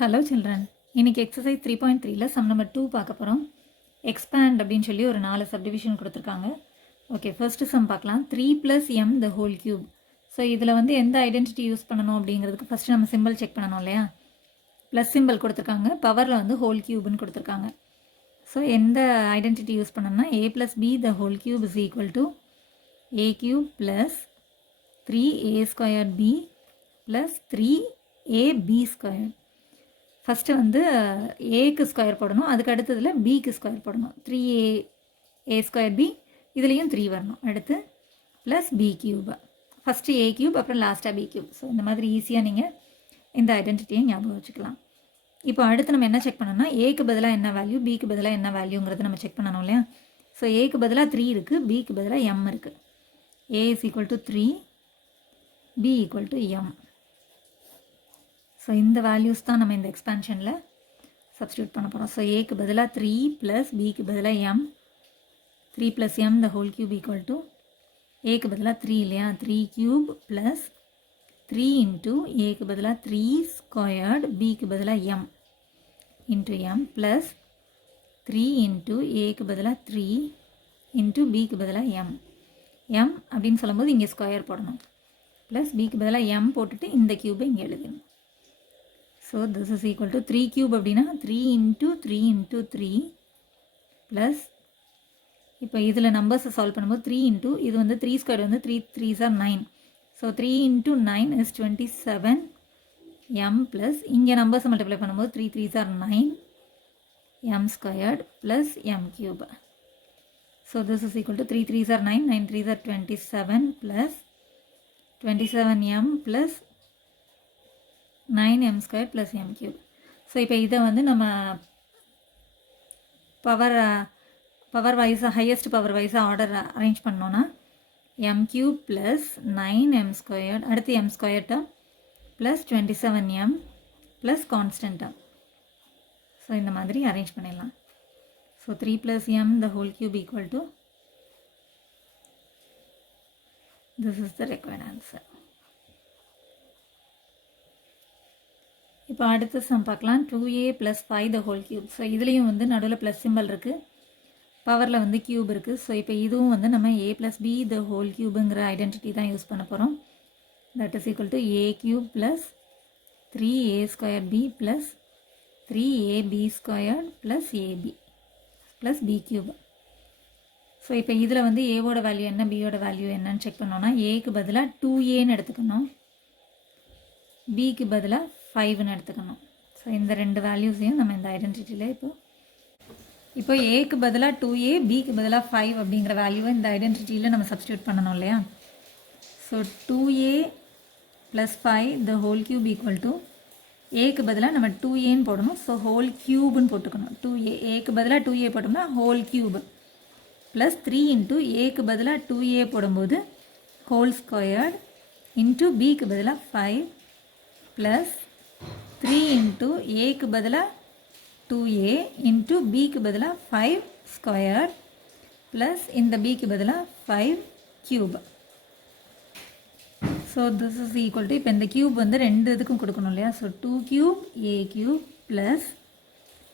Hello children, இன்னைக்கு exercise 3.3ல sum number 2 பார்க்க போகிறோம். எக்ஸ்பேண்ட் அப்படின்னு சொல்லி ஒரு 4 சப்டிவிஷன் கொடுத்துருக்காங்க. ஓகே, ஃபர்ஸ்ட் சம் பார்க்கலாம். 3 + m the whole cube. So இதில் வந்து எந்த ஐடென்டிட்டி யூஸ் பண்ணணும் அப்படிங்கிறதுக்கு ஃபஸ்ட்டு நம்ம சிம்பிள் செக் பண்ணணும் இல்லையா. ப்ளஸ் சிம்பிள் கொடுத்துருக்காங்க, பவரில் வந்து ஹோல் கியூப்னு கொடுத்துருக்காங்க. ஸோ எந்த ஐடென்டிட்டி யூஸ் பண்ணோம்னா a + b the whole cube is equal to a³ + 3a² b + 3ab². First வந்து ஏக்கு ஸ்கொயர் போடணும், அதுக்கு அடுத்ததில் பிக்கு ஸ்கொயர் போடணும். 3a² இதுலேயும் 3 வரணும். அடுத்து ப்ளஸ் b³ ஃபஸ்ட்டு a³ அப்புறம் லாஸ்ட்டாக b³. ஸோ இந்த மாதிரி ஈஸியாக நீங்கள் இந்த ஐடென்டிட்டியை ஞாபகம் வச்சுக்கலாம். இப்போ அடுத்து நம்ம என்ன செக் பண்ணோம்னா ஏக்கு பதிலாக என்ன வேல்யூ, பிக்கு பதிலாக என்ன வேல்யூங்கிறத நம்ம செக் பண்ணணும் இல்லையா. ஸோ ஏக்கு பதிலாக 3 இருக்குது, பிக்கு பதிலாக m இருக்குது. a = 3, b = m. ஸோ இந்த வேல்யூஸ் தான் நம்ம இந்த எக்ஸ்பேன்ஷனில் சப்ஸ்டியூட் பண்ண போகிறோம். ஸோ ஏக்கு பதிலாக 3 + பிக்கு பதிலாக m, 3 + m the whole cube equal to ஏக்கு பதிலாக 3 இல்லையா, 3³ + 3 இன்ட்டு ஏக்கு பதிலாக 3² பிக்கு பதிலாக m into m plus 3 into ஏக்கு பதிலாக 3 இன்ட்டு பிக்கு பதிலாக m. m அப்படின்னு சொல்லும்போது இங்கே ஸ்கொயர் போடணும். ப்ளஸ் பிக்கு பதிலாக m போட்டுட்டு இந்த க்யூபை இங்கே எழுதணும். So this is equal to 3³ அப்படின்னா 3 இன்ட்டு 3 இன்ட்டு 3 ப்ளஸ் இப்போ இதில் நம்பர்ஸை சால்வ் பண்ணும்போது 3 இன்ட்டு இது வந்து 3² வந்து 3 3s are 9. So 3 into 9 is 27 m plus இங்கே நம்பர்ஸை மல்டிப்ளை பண்ணும்போது 3 3s are 9 m² plus m³. So this is equal to 3 3s are 9, 9 3s are 27 plus 27m plus 9m² plus m³. So இப்போ இதை வந்து நம்ம பவர் வைஸாக ஹையஸ்ட் பவர் வைஸாக order arrange பண்ணோன்னா m³ ப்ளஸ் 9m², அடுத்து m² term plus 27m plus constant term. So இந்த மாதிரி அரேஞ்ச் பண்ணிடலாம். So 3 + m the whole cube equal to this is the required answer. இப்போ அடுத்த சம் பார்க்கலாம். 2a + 5 the whole cube. So இதுலேயும் வந்து நடுவில் ப்ளஸ் சிம்பிள் இருக்குது, பவரில் வந்து கியூப் இருக்குது. ஸோ இப்போ இதுவும் வந்து நம்ம a + b த ஹோல் கியூபுங்கிற ஐடென்டிட்டி தான் யூஸ் பண்ண போகிறோம். That is equal to a³ + 3a² b + 3ab² + ab + b³. So இப்போ இதில் வந்து ஏவோட வேல்யூ என்ன, பியோட வேல்யூ என்னன்னு செக் பண்ணோன்னா ஏக்கு பதிலாக 2aன்னு எடுத்துக்கணும், பிக்கு பதிலாக 5ன்னு எடுத்துக்கணும். ஸோ இந்த ரெண்டு வேல்யூஸையும் நம்ம இந்த ஐடென்டிட்டியில் இப்போ ஏக்கு பதிலாக 2a, பிக்கு பதிலாக 5 அப்படிங்கிற வேல்யூவை இந்த ஐடென்டிட்டியில் நம்ம சப்ஸ்டியூட் பண்ணணும் இல்லையா. So 2a + 5 the whole cube equal to ஏக்கு பதிலாக நம்ம 2aன்னு போடணும். ஸோ ஹோல் கியூப்னு போட்டுக்கணும். 2a ஏக்கு பதிலாக 2a போட்டோம்னா ஹோல் கியூப் ப்ளஸ் 3 இன்ட்டு ஏக்கு பதிலாக 2a போடும்போது ஹோல் ஸ்கொயர்ட் இன்ட்டு பிக்கு பதிலாக 5 ப்ளஸ் 3 இன்ட்டு ஏக்கு பதிலாக 2a இன்ட்டு பிக்கு பதிலாக 5² ப்ளஸ் இந்த பிக்கு பதிலாக 5³. So this is equal to இப்போ இந்த க்யூப் வந்து ரெண்டு இதுக்கும் கொடுக்கணும் இல்லையா. ஸோ 2³ a³ ப்ளஸ்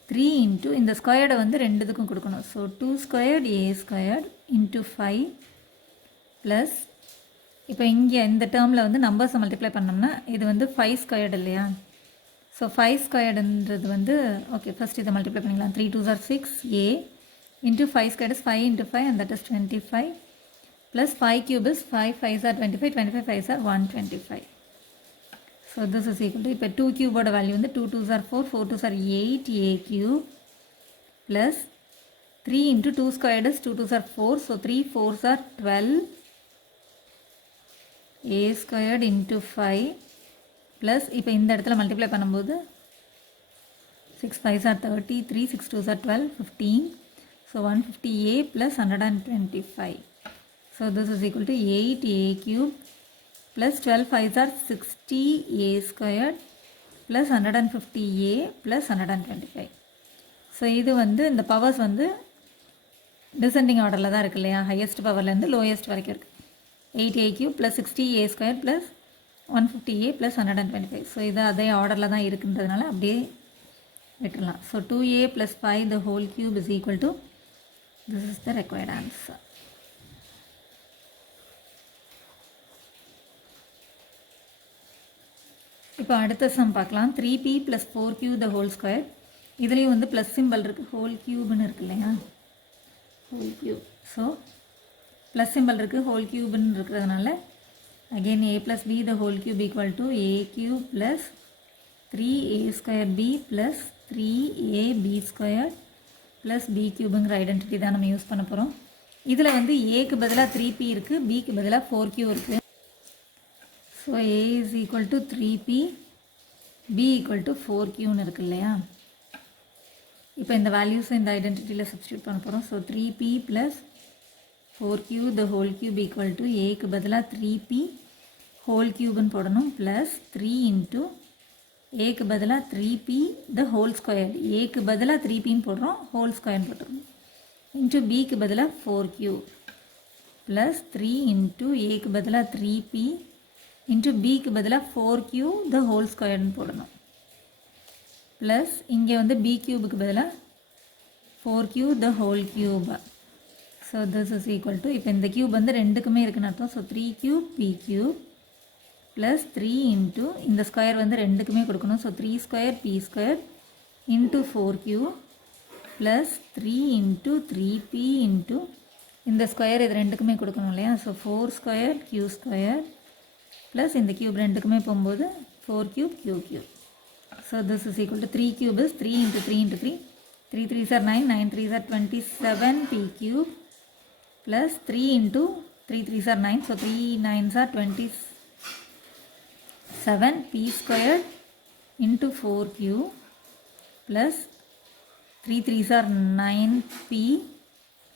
3 இன்ட்டு இந்த ஸ்கொயர்டை வந்து ரெண்டு இதுக்கும் கொடுக்கணும். ஸோ 2² a² இன்ட்டு 5 ப்ளஸ் இப்போ இங்கே இந்த டேர்மில் வந்து நம்பர்ஸை மல்டிப்ளை பண்ணோம்னா இது வந்து 5² இல்லையா. ஸோ 5²ன்றது வந்து ஓகே, ஃபஸ்ட் இதை மல்டிப்ளை பண்ணிக்கலாம். 3 2s are 6a into 5² is 5 into 5 and that is 25 plus 5³ is 5 5s are 25, 25 5s are 125. So this is equal to இப்போ 2³ வேல்யூ வந்து 2 2s are 4, 4 2s are 8a³ plus 3 into 2² is 2 2s are 4, so 3 4s are 12 a² into 5 plus இப்போ இந்த இடத்துல multiply பண்ணும்போது 6 5s are 30, 3 6 2s are 12, 15. So 150a plus 125. So this is equal to 8a³ plus 12 5s are 60a² plus 150a plus 125. So இது வந்து இந்த powers வந்து descending ஆர்டரில் தான் இருக்குது இல்லையா. ஹையஸ்ட் பவர்லேருந்து லோயஸ்ட் வரைக்கும் இருக்குது. 8a³ plus 60a² plus 150a + 125. So இது அதே ஆர்டரில் தான் இருக்குன்றதுனால அப்படியே விட்டுடலாம். So 2a + 5 the whole cube is equal to, this is the required answer. இப்போ அடுத்த சம் பார்க்கலாம். 3p + 4q the whole square. இதுலேயும் வந்து ப்ளஸ் சிம்பிள் இருக்குது, ஹோல் க்யூப்னு இருக்கு இல்லையா, whole cube. So plus symbol இருக்குது, ஹோல் க்யூப்னு இருக்கிறதுனால again a plus b the whole cube equal to a cube plus 3a square b plus 3ab square plus b cubeங்கிற identity தான் நம்ம யூஸ் பண்ண போகிறோம். இதில் வந்து ஏக்கு பதிலாக 3p இருக்குது, பிக்கு பதிலாக 4q இருக்குது. So a is equal to 3p, b equal to 4qன்னு இருக்கு இல்லையா. இப்போ இந்த வேல்யூஸை இந்த ஐடென்டிட்டியில் சப்ஸ்டியூட் பண்ண போகிறோம். So 3p plus 4q the whole cube equal to ஏக்கு பதிலாக 3p whole cubeன்னு போடணும், ப்ளஸ் 3 இன்ட்டு ஏக்கு பதிலாக 3p the whole square. ஏக்கு பதிலாக 3pன்னு போடுறோம், ஹோல் ஸ்கொயர்னு போட்டுருணும், இன்ட்டு பிக்கு பதிலாக 4q ப்ளஸ் 3 இன்ட்டு ஏக்கு பதிலாக 3p இன்ட்டு பிக்கு பதிலாக 4q the whole squareன்னு போடணும், ப்ளஸ் இங்கே வந்து b க்யூபுக்கு பதிலாக 4q the whole cube. So this is equal to, இப்போ இந்த க்யூப் வந்து ரெண்டுக்குமே இருக்குன்னு அர்த்தம். So 3q p cube plus 3 into இந்த ஸ்கொயர் வந்து ரெண்டுக்குமே கொடுக்கணும். So 3 square p square into 4q plus 3 into 3p into இந்த ஸ்கொயர் இது ரெண்டுக்குமே கொடுக்கணும் இல்லையா. So 4 square q square plus இந்த க்யூப் ரெண்டுக்குமே போகும்போது 4 cube q cube. So this is equal to 3 cube is 3 into 3 into 3, 3 3s are 9, 9 3s are 27 p cube plus 3 into 3 3s are 9, so 3 9s are 27 p squared into 4q plus 3 3s are 9p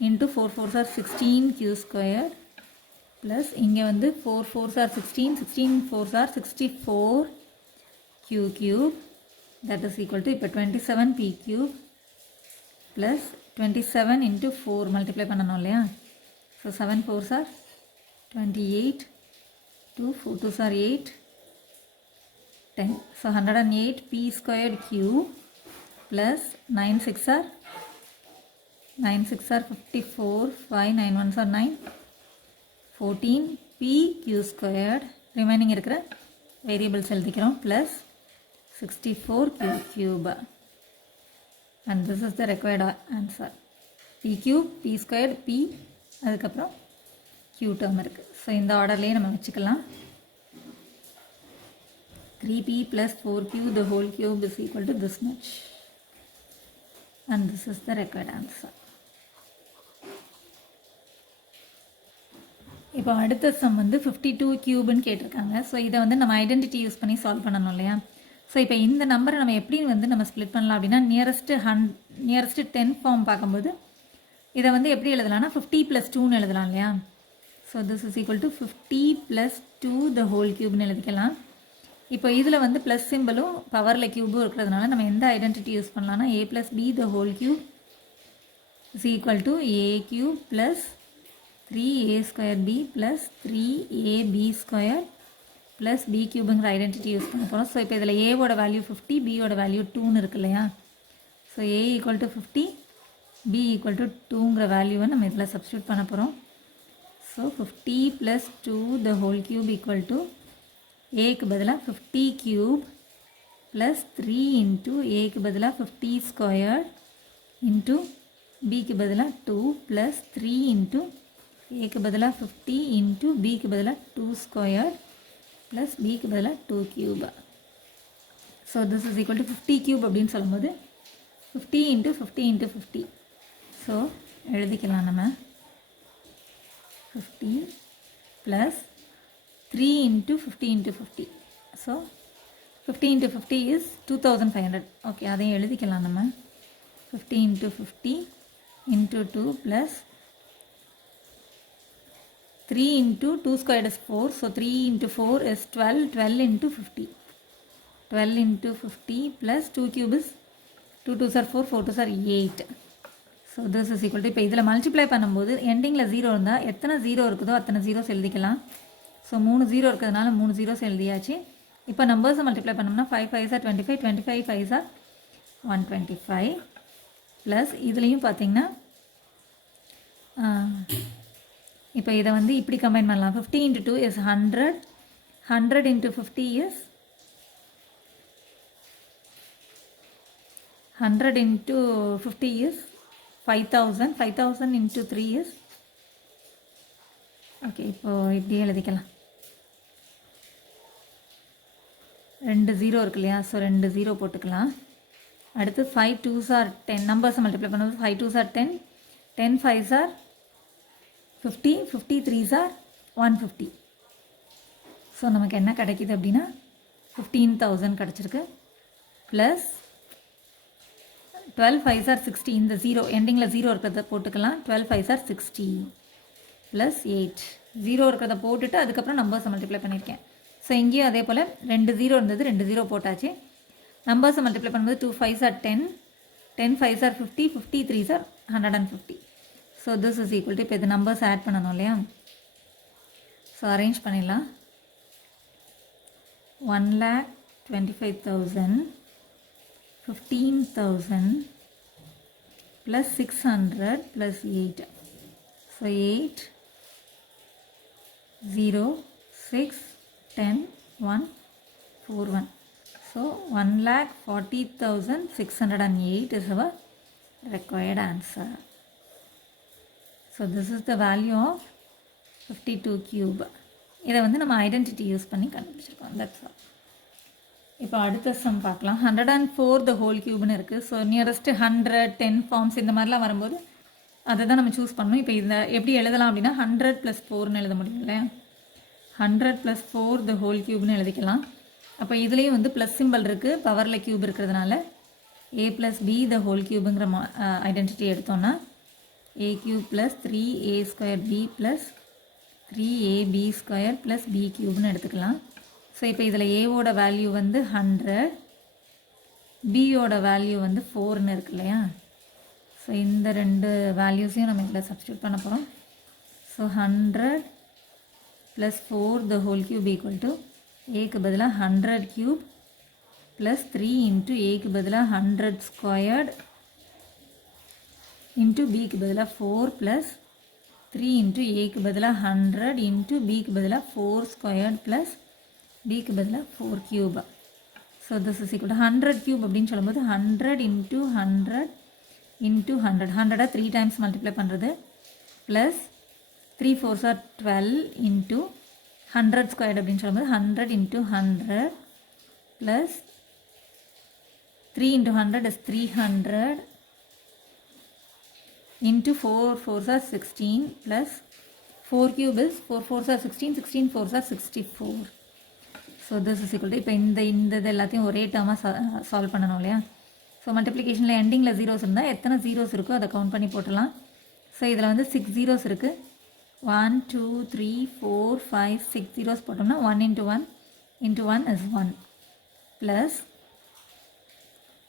into 4 4s are 16q squared plus இங்கே வந்து 4 4s are 16, 16 4s are 64q cube, that is equal to இப்போ 27p cube plus 27 into 4 multiply பண்ணணும் இல்லையா. So 7 4s are 28, 2 4 2s are 8, 10. So 108 p squared cube plus 9 6 are 54, 5 9 1s are 9, 14 p q squared, remaining இருக்கிற variables எழுதிக்கிறோம், plus 64q cube. And this is the required answer. p cube, p squared, p அதுக்கப்புறம் q term இருக்குது. So இந்த ஆர்டர்லேயே நம்ம வச்சுக்கலாம். 3p plus 4q the whole cube is equal to this much. And this is the required answer. இப்போ அடுத்த some வந்து 52 க்யூப்னு கேட்டிருக்காங்க. So இதை வந்து நம்ம ஐடென்டிட்டி யூஸ் பண்ணி சால்வ் பண்ணணும் இல்லையா. ஸோ இப்போ இந்த நம்பரை நம்ம எப்படி வந்து நம்ம ஸ்ப்ளிட் பண்ணலாம் அப்படின்னா, நியரஸ்ட்டு 10 ஃபார்ம் பார்க்கும்போது இதை வந்து எப்படி எழுதலாம்னா 50 + 2ன்னு எழுதலாம் இல்லையா. So this is equal to 50 + 2 the whole cube எழுதிக்கலாம். இப்போ இதில் வந்து ப்ளஸ் சிம்பிளும் பவரில் க்யூபும் இருக்கிறதுனால நம்ம எந்த ஐடென்டிட்டி யூஸ் பண்ணலாம்னா a + b the whole cube is equal to a cube plus 3a square b plus 3ab square plus b cubeங்கிற ஐடென்டிட்டி யூஸ் பண்ண போகிறோம். ஸோ இப்போ இதில் ஏவோட வேல்யூ 50, பியோட வேல்யூ 2ன்னு இருக்கு இல்லையா. ஸோ a = 50, b = 2ங்கிற வேல்யூவை நம்ம இதில் சப்ஸ்டியூட் பண்ண போகிறோம். So 50 + 2 the whole cube equal to ஏக்கு பதிலாக 50 cube plus 3 into ஏக்கு பதிலாக 50 square into பிக்கு பதிலாக 2 plus 3 into ஏக்கு பதிலாக 50 into பிக்கு பதிலாக 2 square plus பிக்கு பதிலாக 2 cube. So this is equal to 50 cube அப்படின்னு சொல்லும்போது 50 into 50 into 50. ஸோ எழுதிக்கலாம் நம்ம 50 plus 3 into 50 into 50. So 50 into 50 is 2500. Okay, அதையும் எழுதிக்கலாம் நம்ம 50 into 50 into 2 plus 3 into 2 squared is 4. So 3 into 4 is 12. 12 into 50. 12 into 50 plus 2 cube is 2 2s are 4, 4 2s are 8. So this is equal to, இப்போ இதில் multiply பண்ணும்போது எண்டிங்கில் 0 இருந்தால் எத்தனை 0 இருக்குதோ அத்தனை ஜீரோஸ் எழுதிக்கலாம். ஸோ 3 0 இருக்கிறதுனால 3 zeros எழுதியாச்சு. இப்போ நம்பர்ஸை மல்டிப்ளை பண்ணோம்னா 5 5s are 25, 25 5s are 125 plus இதுலேயும் பார்த்தீங்கன்னா இப்போ இதை வந்து இப்படி கம்பைன் பண்ணலாம். 50 into 2 is 100, 100 into 50 is 100 into 50 is 5000, 5000 into 3 is okay. இப்போது இப்படியே எழுதிக்கலாம். 2 0 இருக்கு இல்லையா, ஸோ 2 0 போட்டுக்கலாம். அடுத்து 5 2s are 10, நம்பர்ஸை மல்டிப்ளை பண்ணும்போது 5 2s are 10, 10 5s are 50, 50 3s are 150. So நமக்கு என்ன கிடைக்கிது அப்படின்னா 15,000 கிடச்சிருக்கு. ப்ளஸ் 12 5s are 60, இந்த 0 எண்டிங்கில் 0 இருக்கிறத போட்டுக்கலாம். 12 5s are 60 ப்ளஸ் 8, 0 இருக்கிறத போட்டுட்டு அதுக்கப்புறம் நம்பர்ஸை மல்டிப்ளை பண்ணியிருக்கேன். ஸோ இங்கேயும் அதே போல் 2 0 இருந்தது, 2 0 போட்டாச்சு. நம்பர்ஸை மல்டிப்ளை பண்ணும்போது 2 5s are 10, 10 5s are 50, 50 3s are 150. So this is equal to, இப்போ இது நம்பர்ஸ் ஆட் பண்ணணும் இல்லையா, ஸோ அரேஞ்ச் பண்ணிடலாம். 1,25,000, 15,000 plus 600 plus 8. So 8 0 6 10 1 4 1. So 1,40,608 is our required answer. So this is the value of 52 cube. இதை வந்து நம்ம identity use பண்ணி கண்டுபிடிச்சிருக்கோம். That's all. இப்போ அடுத்த சம் பார்க்கலாம். 104 the whole cubeன்னு இருக்குது. ஸோ நியரஸ்ட்டு 100 10 ஃபார்ம்ஸ் இந்த மாதிரிலாம் வரும்போது அதை தான் நம்ம சூஸ் பண்ணணும். இப்போ இதை எப்படி எழுதலாம் அப்படின்னா 100 + 4ன்னு எழுத முடியும் இல்லையா. 100 + 4 the whole cubeன்னு எழுதிக்கலாம். அப்போ இதுலேயும் வந்து ப்ளஸ் சிம்பிள் இருக்குது, பவரில் க்யூப் இருக்கிறதுனால a + b the whole cubeங்கிற identity எடுத்தோன்னா a cube + 3a² b + 3ab² + b cubன்னு எடுத்துக்கலாம். ஸோ இப்போ இதில் ஏவோட வேல்யூ வந்து 100, பியோட வேல்யூ வந்து 4ன்னு இருக்கு இல்லையா. ஸோ இந்த ரெண்டு வேல்யூஸையும் நம்ம இதில் சப்ஸ்டியூட் பண்ண போகிறோம். So 100 + 4 the whole cube equal to ஏக்கு பதிலாக 100 cube ப்ளஸ் 3 இன்ட்டு ஏக்கு பதிலாக 100² இன்ட்டு பிக்கு பதிலாக 4 ப்ளஸ் 3 இன்ட்டு ஏக்கு பதிலாக 100 இன்ட்டு பிக்கு பதிலாக 4² ப்ளஸ் பிக்கு பதிலாக 4 cube. So this is equal to 100 cube அப்படின்னு சொல்லும்போது 100 இன்ட்டு 100 இன்ட்டு 100, 100 3 டைம்ஸ் மல்டிப்ளை பண்ணுறது ப்ளஸ் 3 4s are 12 இன்ட்டு 100² அப்படின்னு சொல்லும்போது 100 into 100 plus 3 into 100 is 300 into 4 4s are 16 plus 4 cube is 4 4s are 16, 16 4s are 64. So this is equal to, இப்போ இந்த எல்லாத்தையும் ஒரே டேர்மாக solve பண்ணணும் இல்லையா. ஸோ மல்டிப்ளிகேஷனில் எண்டிங்கில் ஜீரோஸ் இருந்தால் எத்தனை ஜீரோஸ் இருக்கோ அதை கவுண்ட் பண்ணி போட்டலாம். ஸோ இதில் வந்து 6 zeros இருக்குது. 1 2 3 4 5 6 zeros போட்டோம்னா 1 into 1 into 1 is 1 ப்ளஸ்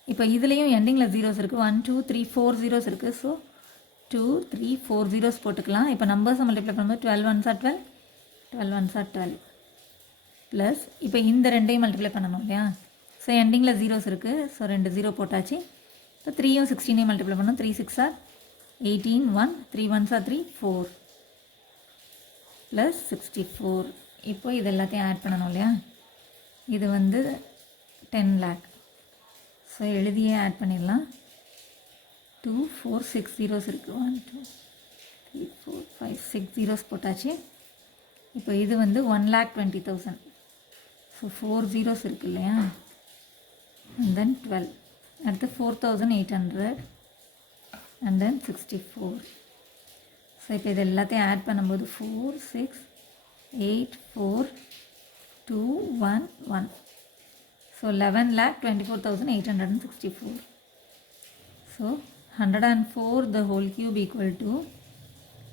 இப்போ இதுலேயும் எண்டிங்கில் ஜீரோஸ் இருக்குது. 1 2 3 4 zeros இருக்குது. ஸோ 2 3 4 zeros போட்டுக்கலாம். இப்போ நம்பர்ஸை மல்டிப்ளை பண்ணும்போது 12 1s are 12, 12 1s are 12 plus இப்போ இந்த ரெண்டையும் மல்டிப்ளை பண்ணணும் இல்லையா. ஸோ எண்டிங்கில் ஜீரோஸ் இருக்குது. ஸோ 2 0 போட்டாச்சு. இப்போ 3யும் 16ஐயும் மல்டிப்ளை பண்ணோம். 3 6 are 18 1 3 1s are 3 4 ப்ளஸ் 64. இப்போ இது எல்லாத்தையும் ஆட் பண்ணணும் இல்லையா. இது வந்து 10 lakh. ஸோ எழுதியே ஆட் பண்ணிடலாம். 2 4 6 zeros இருக்குது. 1 2 3 4 5 6 zeros போட்டாச்சு. இப்போ இது வந்து 1,20,000. ஸோ 4 zeros இருக்கு இல்லையா. அண்ட் தென் 12, அடுத்து 4,800 அண்ட் தென் 64. ஸோ இப்போ இது எல்லாத்தையும் ஆட் பண்ணும்போது 4 6 8 4 2 1 1. So 11,24,864. So 104 the whole cube equal to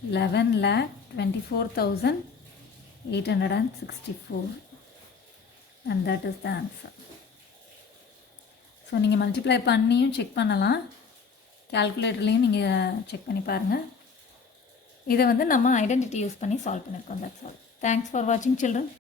11,24,864 and that is the answer. So நீங்கள் மல்டிப்ளை பண்ணியும் செக் பண்ணலாம், கால்குலேட்டர்லேயும் நீங்கள் செக் பண்ணி பாருங்கள். இதை வந்து நம்ம ஐடென்டிட்டி யூஸ் பண்ணி சால்வ் பண்ணியிருக்கோம். That's all. Thanks for watching, children.